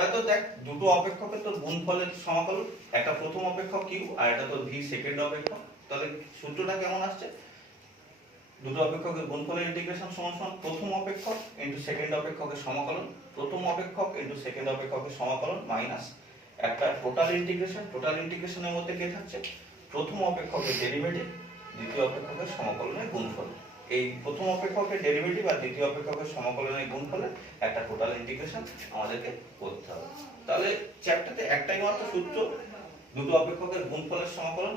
তাই তো দেখ দুটো অপেক্ষকের তো গুণফলের সমাকলন, একটা প্রথম অপেক্ষক কিউ আর এটা তো ভি সেকেন্ড অপেক্ষক। তাহলে সূত্রটা কেমন আসছে, দুটো অপেক্ষকের গুণফলের ইন্টিগ্রেশন সমান সমান প্রথম অপেক্ষক ইনটু সেকেন্ড অপেক্ষকের সমাকলন, প্রথম অপেক্ষক ইনটু সেকেন্ড অপেক্ষকের সমাকলন মাইনাস একটা টোটাল ইন্টিগ্রেশন, টোটাল ইন্টিগ্রেশনের মধ্যে কে থাকছে, প্রথম অপেক্ষকের ডেরিভেটিভ দ্বিতীয় অপেক্ষকের সমাকলনের গুণফল। এই প্রথম অপেক্ষকের ডেরিভেটিভ আর দ্বিতীয় অপেক্ষকের সমাকলনের গুণফলে একটা টোটাল ইন্টিগ্রেশন আমাদেরকে করতে হবে। তাহলে চ্যাপ্টারে একটাই মাত্র সূত্র, দুটো অপেক্ষকের গুণফলের সমাকলন।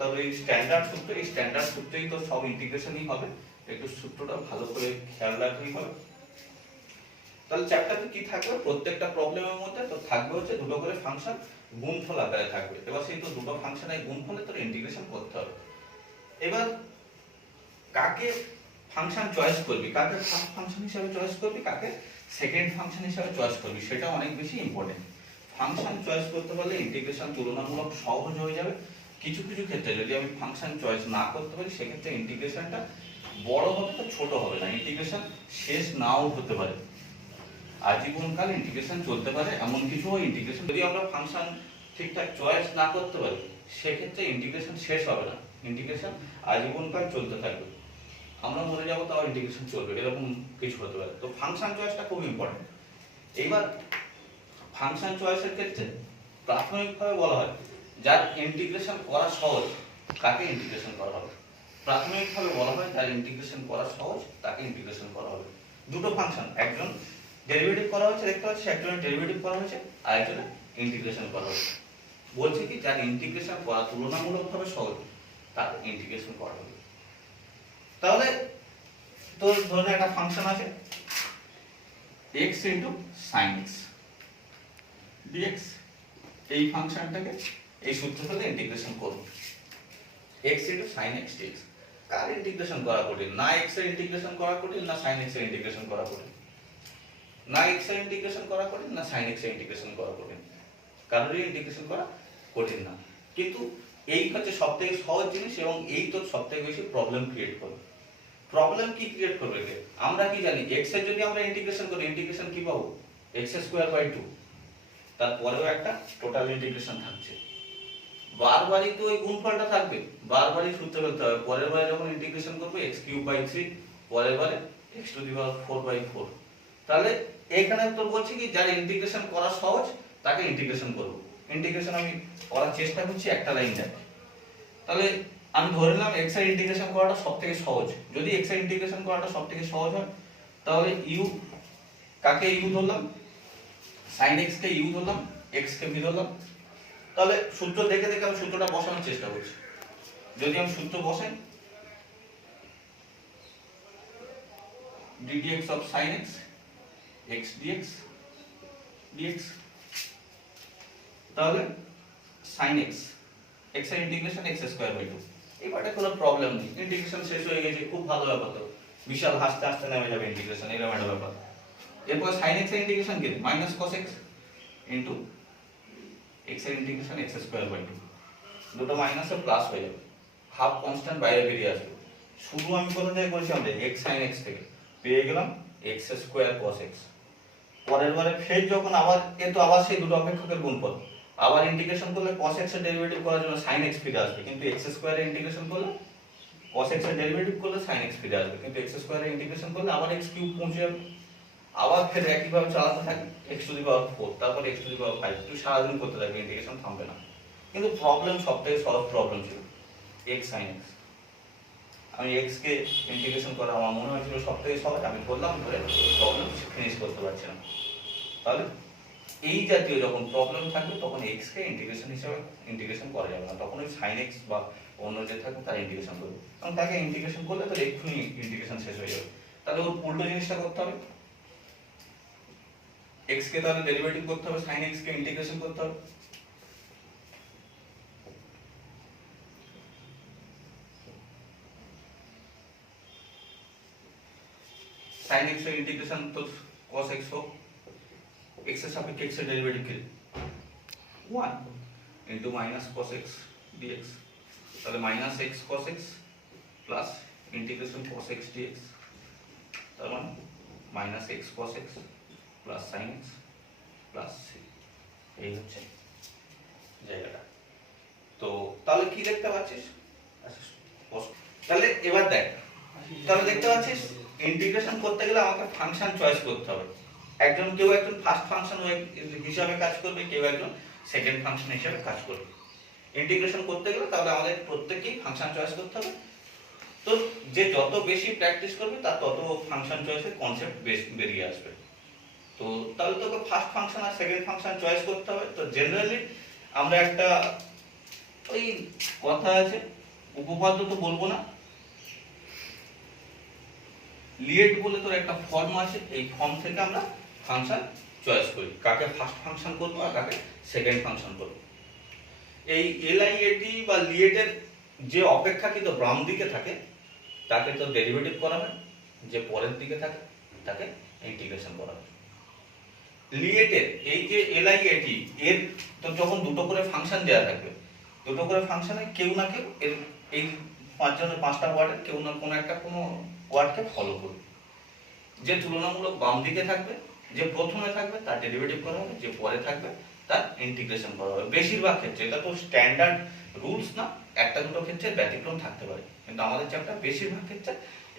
তবে এই স্ট্যান্ডার্ড সূত্র, এই স্ট্যান্ডার্ড সূত্রেই তো সব ইন্টিগ্রেশনই হবে, একটু সূত্রটা ভালো করে খেয়াল রাখলেই হবে। তাহলে চ্যাপ্টারে কি থাকবে, প্রত্যেকটা প্রবলেমের মধ্যে তো থাকবে হচ্ছে দুটো করে ফাংশন গুণফল আকারে থাকবে। এবার সেই তো দুটো ফাংশনের গুণফলে তোর ইন্টিগ্রেশন করতে হবে। এবার কাকে ফাংশন চয়েস করবি, কাকে ফার্স্ট ফাংশন হিসেবে চয়েস করবি, কাকে সেকেন্ড ফাংশন হিসেবে চয়েস করবি, সেটা অনেক বেশি ইম্পর্টেন্ট। ফাংশন চয়েস করতে পারলে ইন্টিগ্রেশন তুলনামূলক সহজ হয়ে যাবে। কিছু কিছু ক্ষেত্রে যদি আমি ফাংশন চয়েস না করতে পারি সেক্ষেত্রে ইন্টিগ্রেশনটা বড় হবে তো ছোট হবে না, ইন্টিগ্রেশন শেষ নাও হতে পারে, আজীবনকাল ইন্টিগ্রেশন চলতে পারে এমন কিছু ইন্টিগ্রেশন। যদি আমরা ফাংশন ঠিকঠাক চয়েস না করতে পারি সেক্ষেত্রে ইন্টিগ্রেশন শেষ হবে না, ইন্টিগ্রেশন আজীবনকাল চলতে থাকবে, আমরা মরে যাবো তাও ইন্টিগ্রেশন চলবে, এরকম কিছু হতে পারে। তো ফাংশন চয়েসটা খুব ইম্পর্টেন্ট। এইবার ফাংশন চয়েসের ক্ষেত্রে প্রাথমিকভাবে বলা হয় যার ইন্টিগ্রেশন করা সহজ তাকে ইন্টিগ্রেশন করা হবে। প্রাথমিকভাবে বলা হয় যার ইন্টিগ্রেশন করা সহজ তাকে ইন্টিগ্রেশন করা হবে। দুটো ফাংশন, একজন ডেরিভেটিভ করা হয়েছে দেখতে পাচ্ছি, একজনের ডেরিভেটিভ করা হয়েছে আর একজনের ইন্টিগ্রেশন করা হয়েছে। বলছে কি যার ইন্টিগ্রেশন করা তুলনামূলকভাবে সহজ তার ইন্টিগ্রেশন করা হবে। তাহলে তোর ধরে একটা ফাংশন আছে x into sin x dx, এই ফাংশনটাকে এই সূত্র থেকে ইন্টিগ্রেশন করব, x into sin x dx। কার ইন্টিগ্রেশন করা কঠিন, না x এর ইন্টিগ্রেশন করা কঠিন না sin x এর ইন্টিগ্রেশন করা কঠিন, না x এর ইন্টিগ্রেশন করা কঠিন না sin x এর ইন্টিগ্রেশন করা কঠিন, কারোরই ইন্টিগ্রেশন করা কঠিন না। কিন্তু এই হচ্ছে সবথেকে সহজ জিনিস এবং এই তো সবথেকে বেশি প্রবলেম ক্রিয়েট করবে। প্রবলেম কি ক্রিয়েট করবে, আমরা কি জানি x এর যদি আমরা ইন্টিগ্রেশন করি ইন্টিগ্রেশন কি পাবো, x²/2, তারপরেও একটা টোটাল ইন্টিগ্রেশন থাকছে, বারবারই তো ওই গুণফলটা থাকবে, বারবারই সূত্র ফেলতে হবে। পরের বারে যখন ইন্টিগ্রেশন করবো x³/3, পরের বারে x⁴/4। তাহলে এখানে তো বলছি কি যার ইন্টিগ্রেশন করা সহজ তাকে ইন্টিগ্রেশন করব। ইন্টিগ্রেশন আমি করার চেষ্টা করছি একটা লাইন দেখে। তাহলে আমি ধরে নিলাম x এর ইন্টিগ্রেশন করাটা সবথেকে সহজ। যদি x এর ইন্টিগ্রেশন করাটা সবথেকে সহজ হয় তাহলে u কাকে u ধরলাম, sin x কে u ধরলাম, x কে v ধরলাম। তাহলে সূত্র দেখে দেখে আমি সূত্রটা বসানোর চেষ্টা করছি। যদি আমি সূত্র বসাই ddx of sin x x dx dx, তাহলে sin x x এর ইন্টিগ্রেশন x²/2। এবারে কোনো প্রবলেম নেই, ইন্টিগ্রেশন শেষ হয়ে গেছে, খুব ভালো ব্যাপার, তো বিশাল হাসতে হাসতে নেমে যাবে ইন্টিগ্রেশন, এরকম একটা ব্যাপার। এরপর sin x এর ইন্টিগ্রেশন কি -cos x ইনটু x এর ইন্টিগ্রেশন x²/2, দুটো মাইনাসে প্লাস হয়ে যাবে, হাফ কনস্ট্যান্ট বাইরে বেরিয়ে আসবে। শুরু আমি কোথা থেকে করেছি, আমরা x sin x থেকে পেয়ে গেলাম x² cos x। পরের বারে ফের যখন আবার এ তো আবার সেই দুটো অপেক্ষকের গুণফল, আবার ইন্টিগ্রেশন করলে cos x এর ডেরিভেটিভ করার জন্য sin x ফিরে আসবে, কিন্তু x² এর ইন্টিগ্রেশন করলে cos x এর ডেরিভেটিভ করলে sin x ফিরে আসবে, কিন্তু x² এর ইন্টিগ্রেশন করলে আবার x³ পৌঁছে যাবে। আবার ফের একইভাবে চালাতে থাকি x⁴, তারপর x⁵, তুই সারাদিন করতে থাকবি, ইন্টিগ্রেশন থামবে না। কিন্তু প্রবলেম সবথেকে সহজ প্রবলেম ছিল x sin x। আমি x কে ইন্টিগ্রেশন করা আমার মনে হয়েছিল সবথেকে সহজ, আমি করলাম, ধরে প্রবলেম ফিনিশ করতে পারছি না। তাহলে এই জাতীয় যখন প্রবলেম থাকবে তখন x কে ইন্টিগ্রেশন হিসেবে ইন্টিগ্রেশন করা যাবে না, তখন ওই sin x বা অন্য যে থাকবে তার ইন্টিগ্রেশন করবে, কারণ তাকে ইন্টিগ্রেশন করলে তো এক্ষুনি ইন্টিগ্রেশন শেষ হয়ে যাবে। তাহলে ওর উল্টো জিনিসটা করতে হবে, x কে তাহলে ডেরিভেটিভ করতে হবে, sin x কে ইন্টিগ্রেশন করতে হবে। sin x এর ইন্টিগ্রেশন তো cos x হোক, x এর সাপেক্ষে x এর ডেরিভেটিভ কি 1 ইনটু -cos x dx, তাহলে -x cos x plus integration cos x dx, তার মানে -x cos x plus sin x plus C, এই হচ্ছে জায়গাটা। তো তাহলে কি দেখতে পাচ্ছিস? তাহলে এবার দেখ, তাহলে দেখতে পাচ্ছিস ইন্টিগ্রেশন করতে গেলে আমাকে ফাংশন চয়েস করতে হবে। কেউ একজন ফার্স্ট ফাংশন হিসাবে কাজ করবে, কেউ একজন সেকেন্ড ফাংশন হিসাবে কাজ করবে। ইন্টিগ্রেশন করতে গেলে তাহলে আমাদের প্রত্যেককেই ফাংশন চয়েস করতে হবে। তো যে যত বেশি প্র্যাকটিস করবে তার তত ফাংশন চয়েসের কনসেপ্ট বেরিয়ে আসবে। তো তাহলে তোকে ফার্স্ট ফাংশন আর সেকেন্ড ফাংশন চয়েস করতে হবে। তো জেনারেলি আমরা একটা ওই কথা আছে, উপপাদ্য তো বলবো না, লিয়েট বলে তোর একটা ফর্ম আছে, এই ফর্ম থেকে আমরা ফাংশন চয়েস করি, কাকে ফার্স্ট ফাংশন করবো আর কাকে সেকেন্ড ফাংশন করবো। এই এলআইএটি বা লিয়েটের যে অপেক্ষাকৃত বাম দিকে থাকে তাকে তো ডেরিভেটিভ করা হয়, যে পরের দিকে থাকে তাকে ইন্টিগ্রেশন করা হয়। লিয়েটের এই যে এলআইএটি এর তো যখন দুটো করে ফাংশন দেওয়া থাকবে, দুটো করে ফাংশনে কেউ না কেউ এর এই পাঁচটা ওয়ার্ডের কেউ না কোনো একটা কোনো ওয়ার্ডকে ফলো করবে। যে তুলনামূলক বাম দিকে থাকবে, যে প্রথমে থাকবে তার ডেরিভেটিভ করা হবে, যে পরে থাকবে তার ইন্টিগ্রেশন করা হবে। বেশিরভাগ ক্ষেত্রে, এটা তো স্ট্যান্ডার্ড রুলস না, একটা দুটো ক্ষেত্রে ব্যতিক্রম থাকতে পারে, কিন্তু আমাদের চ্যাপ্টার বেশিরভাগ ক্ষেত্রে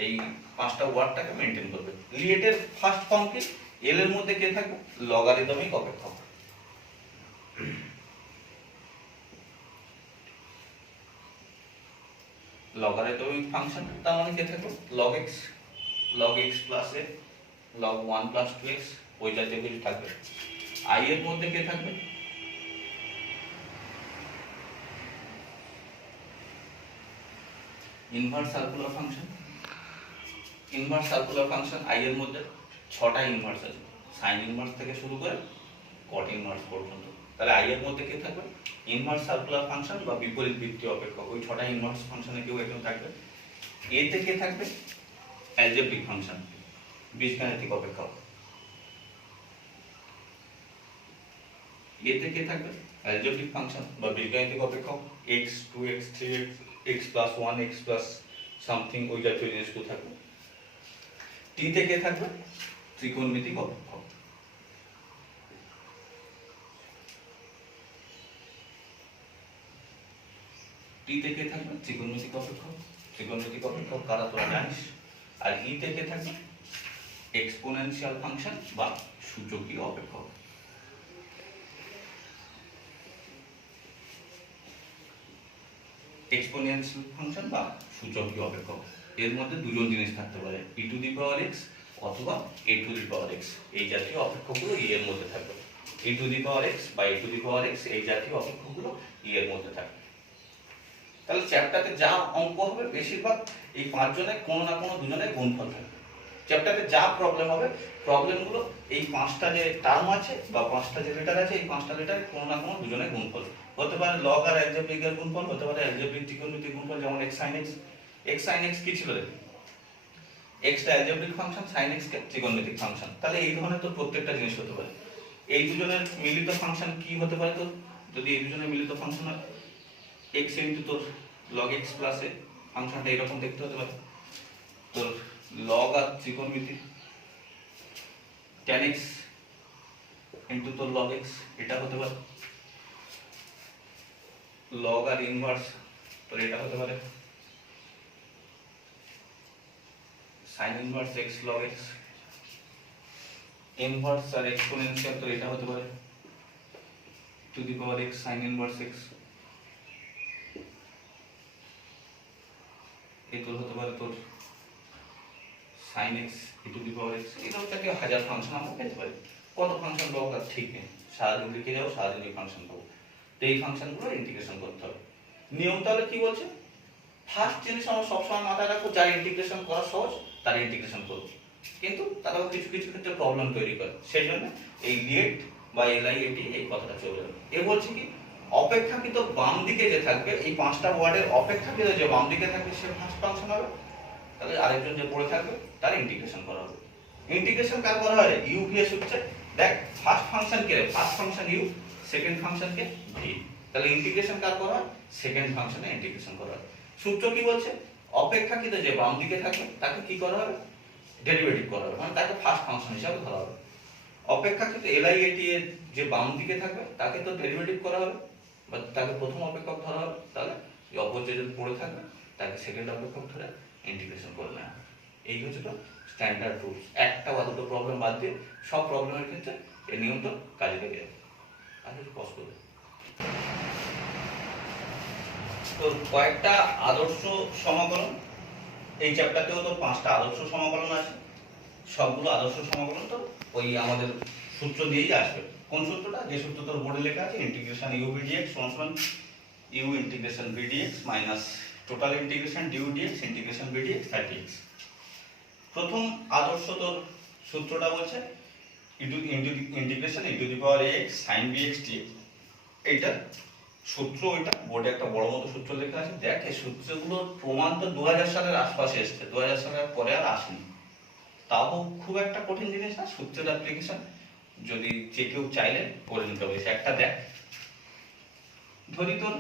এই পাঁচটা ওয়ার্ডটাকে মেনটেন করবে। লিয়েটের ফার্স্ট ফর্ম কি? এল এর মধ্যে কে থাকবে? লগারিদমিক অপেক্ষক। লগারিদমিক ফাংশন তার মানে কে থাকবে? log x plus a log 1 plus 2x, ওই জাতীয় কিছু থাকবে। i এর মধ্যে কে থাকবে? Inverse circular function. Inverse circular function i এর মধ্যে 6টা ইনভার্স আছে, সাইন ইনভার্স থেকে শুরু করে কট ইনভার্স পর্যন্ত। তাহলে i এর মধ্যে কে থাকবে? ইনভার্স সার্কুলার ফাংশন বা বিপরীত বৃত্তীয় অপেক্ষক, ওই 6টা ইনভার্স ফাংশনে কেউ একজন থাকবে। a তে কে থাকবে? অ্যালজেব্রিক ফাংশন, বীজগাণিতিক অপেক্ষক। a তে কে থাকবে? অ্যালজেব্রিক ফাংশন বা বীজগাণিতিক অপেক্ষক, x 2x 3x x plus 1 x plus something, ওই জাতীয় জিনিসগুলো থাকবে। t তে কে থাকবে? ত্রিকোণমিতিক অপেক্ষক। t তে কে থাকবে? ত্রিকোণমিতিক অপেক্ষক। ত্রিকোণমিতিক অপেক্ষক কারা তোরা জানিস। আর e তে কে থাকবে? এক্সপোনেনশিয়াল ফাংশন বা সূচকীয় অপেক্ষক। এক্সপোনেনশিয়াল ফাংশন বা সূচকীয় অপেক্ষক, এর মধ্যে দুজন জিনিস থাকতে পারে, e to the power x অথবা a two the power x, এই জাতীয় অপেক্ষকগুলো e এর মধ্যে থাকবে। e to the power x বা a two the power x, এই জাতীয় অপেক্ষকগুলো e এর মধ্যে থাকবে। তাহলে চ্যাপ্টারে যা অঙ্ক হবে বেশিরভাগ এই পাঁচজনের কোনো না কোনো দুজনের গুণফল থাকবে। চ্যাপ্টারে যা প্রবলেম হবে, প্রবলেমগুলো এই পাঁচটা যে টার্ম আছে বা পাঁচটা যে লেটার আছে, এই পাঁচটা লেটারে কোনো না কোনো দুজনের গুণফল হতে পারে। লগ আর অ্যালজেব্রিক এর গুণফল হতে পারে, অ্যালজেব্রিক ত্রিকোণমিতিক গুণফল, যেমন x sin x। x sin x কি ছিল? x টা অ্যালজেব্রিক ফাংশন, sin x কে ত্রিকোণমিতিক ফাংশন। তাহলে এই ধরনের তো প্রত্যেকটা জিনিস হতে পারে। এই দুজনের মিলিত ফাংশন কি হতে পারে? তো যদি এই দুজনের মিলিত ফাংশন হয় x ইনটু তোর log x প্লাস a, ফাংশনটা এরকম দেখতে হতে পারে। তোর log আর ত্রিকোণমিতি tan x ইনটু তোর log x, এটা হতে পারে। log আর ইনভার্স তোর এটা হতে পারে sin inverse x log x। Inverse আর এক্সপোনেনশিয়াল তোর এটা হতে পারে to the power x sin inverse x। এই তোর হতে পারে তোর sin x e to the power x। এটা হচ্ছে হাজার ফাংশন আমরা পেতে পারি। কত ফাংশন পাবো তার ঠিক নেই, সারাদিন লিখে যাবো, সারাদিন এই ফাংশন পাবো। তো এই ফাংশনগুলো ইন্টিগ্রেশন করতে হবে। নিয়ম তাহলে কি বলছে? ফার্স্ট জিনিস আমরা সবসময় মাথায় রাখবো, যার ইন্টিগ্রেশন করা সহজ তার ইন্টিগ্রেশন করবো, কিন্তু তারাও কিছু কিছু ক্ষেত্রে প্রবলেম তৈরি করে। সেই জন্য এই লিয়েট বা এলআইএটি এই কথাটা চলে যাবে। এ বলছে কি, অপেক্ষাকৃত বাম দিকে যে থাকবে, এই পাঁচটা ওয়ার্ডের অপেক্ষাকৃত যে বাম দিকে থাকবে সে ফার্স্ট ফাংশন হবে। তাহলে আরেকজন যে পড়ে থাকবে তার ইন্টিগ্রেশন করা হবে। ইন্টিগ্রেশন কার করা হয়? ইউ ভি এস হচ্ছে, দেখ ফার্স্ট ফাংশন কে, first function U, second function কে ভি। তাহলে ইন্টিগ্রেশন কার করা হয়? সেকেন্ড ফাংশনে ইন্টিগ্রেশন করা হয়। সূত্র কি বলছে? অপেক্ষাকৃত যে বাম দিকে থাকবে তাকে কি করা হবে? ডেরিভেটিভ করা হবে, মানে তাকে ফার্স্ট ফাংশন হিসাবে ধরা হবে। অপেক্ষাকৃত LIAT এর যে বাম দিকে থাকবে তাকে তো ডেরিভেটিভ করা হবে বা তাকে প্রথম অপেক্ষক ধরা হবে, তাহলে অপর যে পড়ে থাকবে তাকে সেকেন্ড অপেক্ষক ধরে ইন্টিগ্রেশন করে নেওয়া হবে। এই হচ্ছে তো স্ট্যান্ডার্ড রুলস। একটা বা দুটো প্রবলেম বাদ দিয়ে সব প্রবলেমের ক্ষেত্রে এই নিয়ম তো কাজে লেগে যাবে। আচ্ছা, পজ করবে। তো কয়েকটা আদর্শ সমাকলন, এই চ্যাপ্টারতেও তো 5টা আদর্শ সমাকলন আছে। সবগুলো আদর্শ সমাকলন তো ওই আমাদের সূত্র দিয়েই আসবে। কোন সূত্রটা? যে সূত্র তোর বোর্ডে লেখা আছে, ইন্টিগ্রেশন ইউ ভিডিএক্স সমান U integration V D X minus total integration D U D X integration V D X 30x। প্রথম আদর্শ তোর সূত্রটা বলছে integration e to the power X sine B X D X. এইটা সূত্র, ওইটা বোর্ডে একটা বড় মতো সূত্র লেখা আছে। দেখ, এই সূত্রগুলোর প্রমাণ তো 2000 সালের আশপাশে এসছে, 2000 সালের পরে আর আসেনি। তাও খুব একটা কঠিন জিনিস না সূত্রের অ্যাপ্লিকেশন, যদি যে কেউ চাইলে করে নিতে পারে। একটা দেখ, ধরি তোর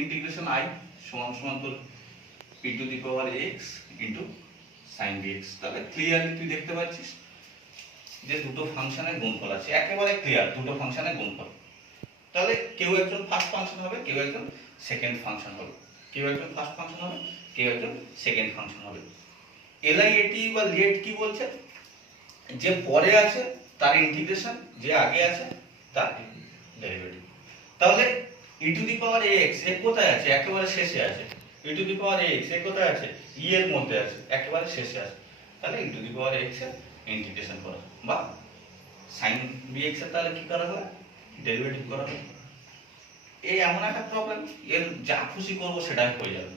ইন্টিগ্রেশন আই সমান সমান তোর e to the power x into sine b x. তাহলে ক্লিয়ারলি তুই দেখতে পাচ্ছিস যে দুটো ফাংশনের গুণফল আছে, একেবারে ক্লিয়ার দুটো ফাংশনের গুণফল। তাহলে কেউ একজন ফার্স্ট ফাংশন হবে, কেউ একজন সেকেন্ড ফাংশন হবে, কেউ একজন ফার্স্ট ফাংশন হবে, কেউ একজন সেকেন্ড ফাংশন হবে। LIAT বা লিয়েট কি বলছে? যে পরে আছে তার ইন্টিগ্রেশন, যে আগে আছে তার ডেরিভেটিভ। তাহলে ই টু দি পাওয়ার এক্স এ কোথায় আছে? একেবারে শেষে আছে। ই টু দি পাওয়ার এক্স এ কোথায় আছে? ই এর মধ্যে আছে, একেবারে শেষে আছে। তাহলে ই টু দি পাওয়ার এক্স এর ইন্টিগ্রেশন করা বা সাইন বিএক্স এর তাহলে কি করা হবে? ডেরিভেটিভ করা হবে। এই এমন একটা প্রবলেম, এর যা খুশি করবো সেটাই হয়ে যাবে।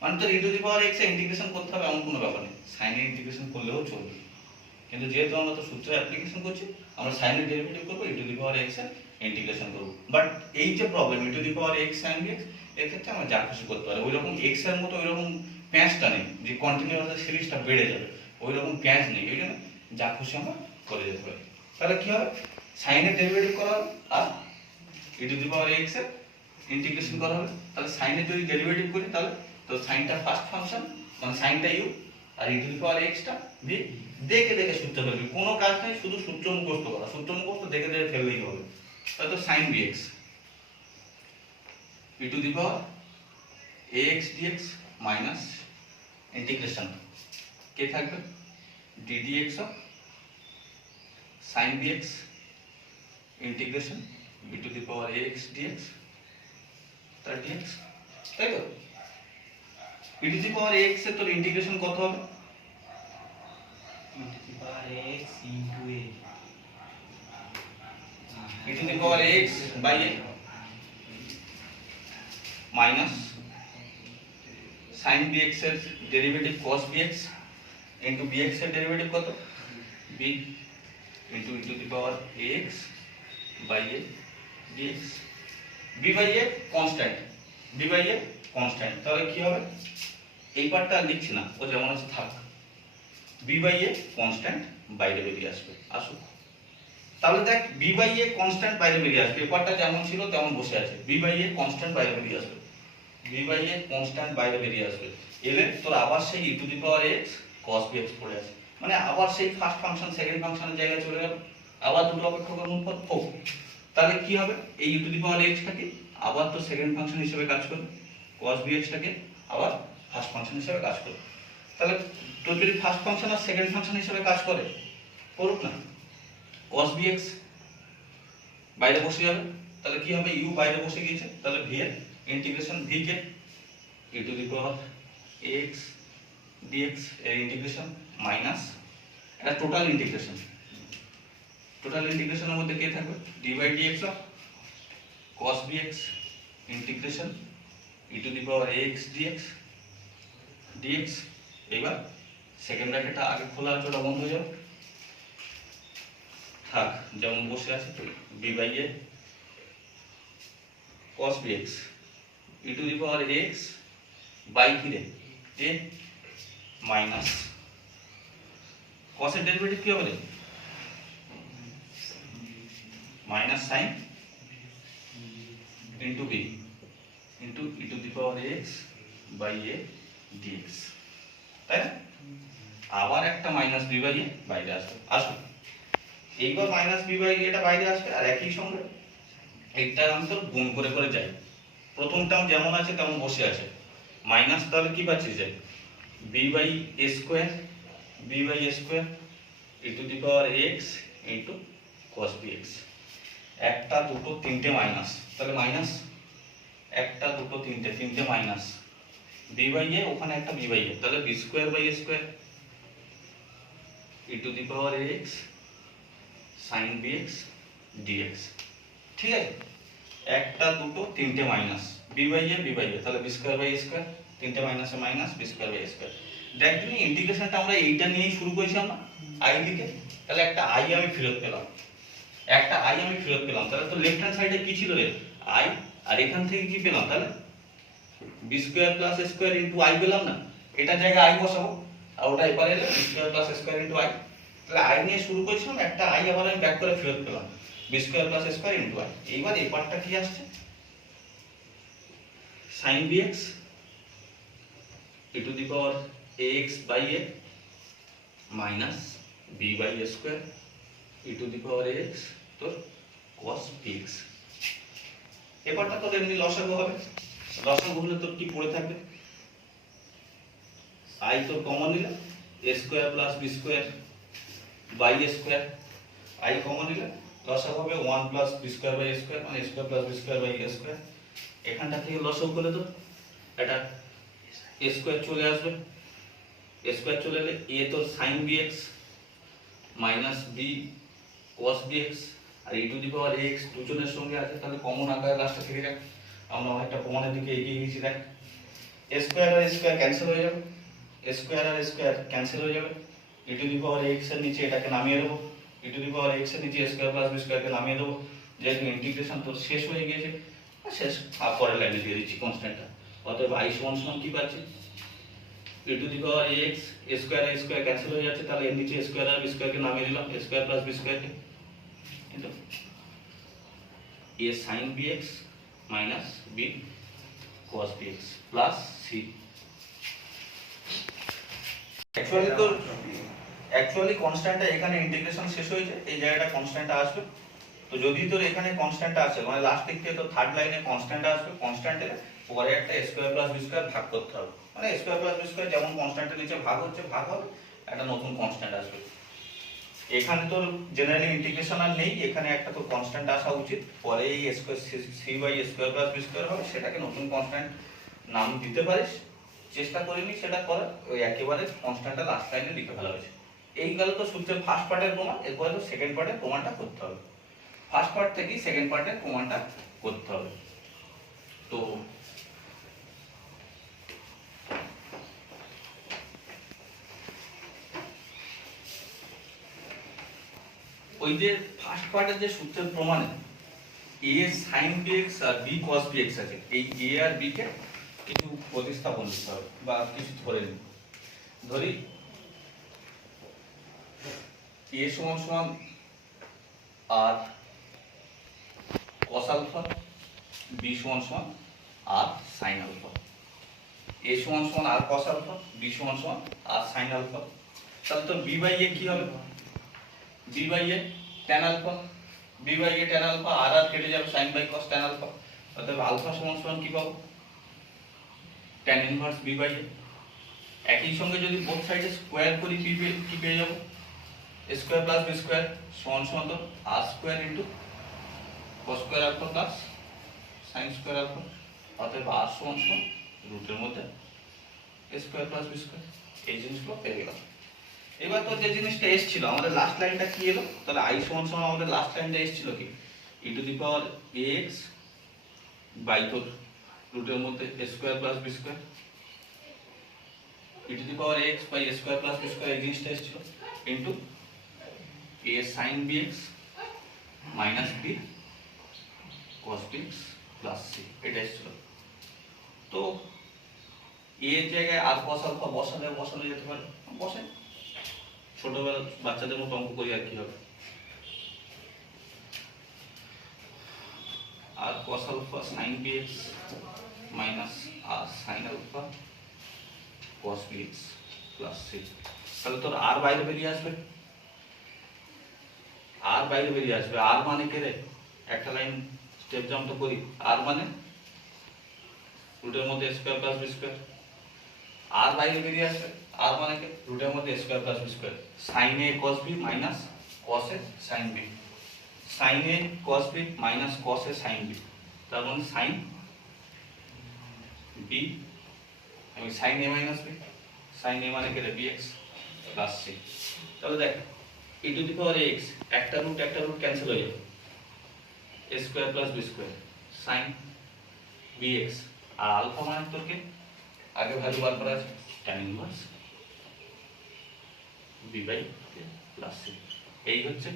মানে তো ই টু দি পাওয়ার এক্স এর ইন্টিগ্রেশন করতে হবে এমন কোনো ব্যাপার নেই, সাইনের ইন্টিগ্রেশন করলেও চলবে। কিন্তু যেহেতু আমরা তো সূত্রে অ্যাপ্লিকেশন করছি, আমরা সাইনের ডেরিভেটিভ করবো, e to the power X এর ইন্টিগ্রেশন করবো। বাট এই যে problem e to the power X sine bx, এর ক্ষেত্রে আমরা যা খুশি করতে পারি। ওই রকম এক্স এর মতো ওই রকম প্যাঁচটা নেই যে কন্টিনিউয়াস সিরিজটা বেড়ে যাবে, ওই রকম প্যাঁচ নেই। ওই জন্য যা খুশি আমরা করে যেতে পারি। তাহলে কি হবে? সাইনের ডেরিভেটিভ করা হবে আর e to the power X এর ইন্টিগ্রেশন করা হবে। তাহলে সাইনের যদি ডেরিভেটিভ করি তাহলে তো সাইনটা ফার্স্ট ফাংশন মানে সাইনটা ইউ আর ই টু দি পাওয়ার এক্সটা ভি। দেখে দেখে সূত্র ফেলবি, কোনো কাজ নেই, শুধু সূত্র মুখস্থ করা। সূত্র মুখস্থ দেখে দেখে ফেললেই হবে। তাহলে তো sine b x e to the power x d x minus integration কে থাকবে d d x of sine b x integration e to the power x d x তার ডিএক্স। তাই তো ই টু দি পাওয়ার এক্স এর তোর ইন্টিগ্রেশন কত হবে? E to the power x into a, e to the power x by a minus sine bx এর derivative cos b x into b x এর derivative কত? B into e to the power x by a d x. B by a constant, b by a constant. তাহলে কি হবে? এই পার্টটা আর লিখছি না, ও যেমন আছে থাক। বি বাই এ কনস্ট্যান্ট বাইরে বেরিয়ে আসবে, আসুক। তাহলে দেখ, বি বাই এ কনস্ট্যান্ট বাইরে বেরিয়ে আসবে, পেপারটা যেমন ছিল তেমন বসে আছে। বি বাই এ কনস্ট্যান্ট বাইরে বেরিয়ে আসবে, বি বাই এ কনস্ট্যান্ট বাইরে বেরিয়ে আসবে। এলে তোর আবার সেই e to the power x cos b x পড়ে আছে, মানে আবার সেই ফার্স্ট ফাংশন সেকেন্ড ফাংশনের জায়গায় চলে গেল, আবার দুটো অপেক্ষকের গুণফল হোক। তাহলে কি হবে? এই ই টু দি পাওয়ার এক্সটাকে আবার তো সেকেন্ড ফাংশন হিসেবে কাজ করবে, cos বিএক্সটাকে আবার ফার্স্ট ফাংশন হিসেবে কাজ করবে। তাহলে তোর যদি ফার্স্ট ফাংশন আর সেকেন্ড ফাংশন হিসেবে কাজ করে, করুক না। cos বিএক্স বাইরে বসে যাবে, তাহলে কি হবে? ইউ বাইরে বসে গিয়েছে, তাহলে ভি এর ইন্টিগ্রেশন ভি কে e to the power x D X এর ইন্টিগ্রেশন মাইনাস এটা টোটাল ইন্টিগ্রেশন। টোটাল ইন্টিগ্রেশনের মধ্যে কে থাকবে? D by D X of cos B X integration e to the power x D X D X. এবার সেকেন্ড ব্র্যাকেটটা আগে খোলা আছে, ওটা বন্ধ হয়ে যাবে, থাক যেমন বসে আছে। B by A cos bx e to the power x by কি রে a মাইনাস cos এর ডেরিভেটিভ কি হবে রে? Minus sine into b into e to the power x by a dx। তাই না? আবার একটা মাইনাস b বাই a বাইরে আসবে, আসুন। এইবার মাইনাস বি বাই এটা বাইরে আসবে আর একই সঙ্গে এইটা আমি তোর গুণ করে করে যাই। প্রথম টার্ম যেমন আছে তেমন বসে আছে। মাইনাস তাহলে কি পাচ্ছি যে B by A square, B by A square e to the power x into cos B X. একটা দুটো তিনটে মাইনাস, তাহলে মাইনাস একটা দুটো তিনটে, তিনটে মাইনাস বি বাই এ, ওখানে একটা বি বাই এ, তাহলে B square by A square e to the power X sine B X D X. ঠিক আছে, একটা দুটো তিনটে মাইনাস বি বাই এ, তাহলে B square by A square, তিনটে মাইনাসে minus B square by A square. দেখ তুমি ইন্টিগ্রেশনটা আমরা এইটা নিয়েই শুরু করেছিলাম না, আই দিকে, তাহলে একটা আই আমি ফেরত পেলাম, একটা আই আমি ফেরত পেলাম। তাহলে তো লেফট হ্যান্ড সাইডে কি ছিল রে, আই, আর এখান থেকে কি পেলাম, তাহলে B square plus A square into I পেলাম না, এটার জায়গায় আই বসাবো, আর ওটা এবারে এলো B square plus A square into I. তাহলে আই নিয়ে শুরু করেছিলাম, একটা আই আবার আমি ব্যাক করে ফেরত পেলাম, B square plus A square into I. এইবার এই পার্টটা কি আসছে, sin bx e to the power ax by a minus b by a square e to the power ax তোর cos bx। এবারটা তোর এমনি লসাগু হবে, লসাগু হলে তোর কি পড়ে থাকবে, i তোর কমন নিলে a square plus b square by a square, i common নিলে লসাগু হবে 1 plus b square by a square, মানে a square plus b square by a square. এখানটা থেকে লসাগু করলে তো এটা a স্কয়ার চলে আসবে, a স্কয়ার চলে এলে a তো sin bx minus b cos bx আর e to the power ax দুজনের সঙ্গে আছে, তাহলে কমন আকারে লাস্টে থেকে যাক, আমরা অনেকটা প্রমাণের দিকে এগিয়ে গেছি। দেখ a স্কয়ার আর a স্কয়ার ক্যান্সেল হয়ে যাবে, a স্কয়ার আর a স্কয়ার ক্যান্সেল হয়ে যাবে, e to the power ax এর নিচে এটাকে নামিয়ে দেবো, e to the power ax এর নিচে a স্কয়ার প্লাস b স্কয়ারকে নামিয়ে দেবো, যেহেতু ইন্টিগ্রেশন তোর শেষ হয়ে গিয়েছে, শেষ আর পরের লাইনে দিয়ে দিচ্ছি কনস্ট্যান্টটা। অতএব i সমান সমান কি পাচ্ছি, e to the power ax, a square a square cancel হয়ে যাচ্ছে, তাহলে এর নিচে a স্কয়ার আর b স্কয়ারকে নামিয়ে দিলাম, a স্কয়ার প্লাস b স্কয়ারকে কিন্তু a sin bx minus b cos bx plus c। Actually কনস্ট্যান্টটা এখানে ইন্টিগ্রেশন শেষ হয়েছে, এই জায়গাটা কনস্ট্যান্টটা আসবে। তো যদি তোর এখানে কনস্ট্যান্টটা আসে, মানে লাস্ট দিক থেকে তো থার্ড লাইনে কনস্ট্যান্ট আসবে, কনস্ট্যান্টের পরে একটা স্কয়ার প্লাস বি স্কয়ার ভাগ করতে হবে, মানে স্কয়ার প্লাস বি স্কয়ার যেমন কনস্ট্যান্টের নিচে ভাগ হচ্ছে ভাগ হবে, একটা নতুন কনস্ট্যান্ট আসবে। এখানে তোর জেনারেলি ইন্টিগ্রেশন আর নেই, এখানে একটা তো কনস্ট্যান্ট আসা উচিত, পরে এই square C by square plus B square হবে, সেটাকে নতুন কনস্ট্যান্ট নাম দিতে পারিস, চেষ্টা করিনি সেটা করে, ওই একেবারে কনস্ট্যান্টটা লাস্ট লাইনে লিখে ফেলা হয়েছে। এই গেল তো সূত্রের ফার্স্ট পার্টের প্রমাণ, এরপরে তো সেকেন্ড পার্টের প্রমাণটা করতে হবে, ফার্স্ট পার্ট থেকেই সেকেন্ড পার্টের প্রমাণটা করতে হবে। তো ওই যে ফার্স্ট পার্টের যে সূত্রের প্রমাণে a sin bx R b cos bx আছে, এই a আর b কে কিছু প্রতিস্থাপন দিতে হবে বা কিছু ধরে নিই, ধরি a সমান সমান আর cos আলফা, b সমান সমান আর sin আলফা, a সমান সমান আর cos আলফা, b সমান সমান আর sin আলফা। তাহলে তো b বাই a কি হবে, b by a tan alpha, b by a tan alpha, আর আর কেটে যাবে sin by cos tan alpha, অতএব আলফা সমান সমান কি পাবো, tan inverse b by a। একই সঙ্গে যদি বোথ সাইডে স্কয়ার করি কি পেয়ে যাব, স্কয়ার প্লাস বি স্কয়ার সমান সমান তো r square into cos square alpha plus sin square alpha, অতএব আর সমান সমান রুটের মধ্যে স্কয়ার প্লাস বি স্কয়ার। এই জিনিসগুলো পেয়ে গেলাম। এবার তো যে জিনিসটা এসেছিল আমাদের লাস্ট লাইনটা কি এলো, তাহলে i সমান সমান আমাদের লাস্ট লাইনটা এসেছিল কি, e to the power ax by তোর রুটের মধ্যে square plus B square, e to the power ax by square plus B square, এই জিনিসটা এসেছিল into a sin bx minus b cos bx plus c, এটা এসেছিল। তো এর জায়গায় আর cos আলফা বসালে যেতে পারে, বসে ছোটবেলা বাচ্চাদের মতো অঙ্ক করি আর কি হবে, r cos alpha sin bx minus r sin alpha cos bx plus c, তাহলে তোর আর বাইরে বেরিয়ে আসবে, আর বাইরে বেরিয়ে আসবে। আর মানে কে রে? একটা লাইন স্টেপ জাম্প তো করি। আর মানে রুটের মধ্যে square plus b square. R বাইরে বেরিয়ে আসবে। আর মানে কে? রুটের মধ্যে square plus b square. Sine a cos b minus cos a sine b. Sine a cos b minus cos a sine b. তার মানে সাইন বি, আমি sine a minus b. Sine a মানে কে রে? B x plus c. তাহলে দেখ e to the power x, একটা root cancel হয়ে যাবে। এ square plus b square sine B x. আর আলফা মানে তোর কে? আগে ভ্যালু বার করা আছে, tan inverse b by plus C. এই হচ্ছে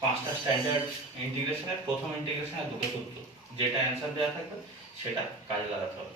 পাঁচটা স্ট্যান্ডার্ড ইন্টিগ্রেশনের প্রথম ইন্টিগ্রেশনের দুটো সূত্র। যেটা অ্যান্সার দেওয়া থাকবে সেটা কাজে লাগাতে হবে।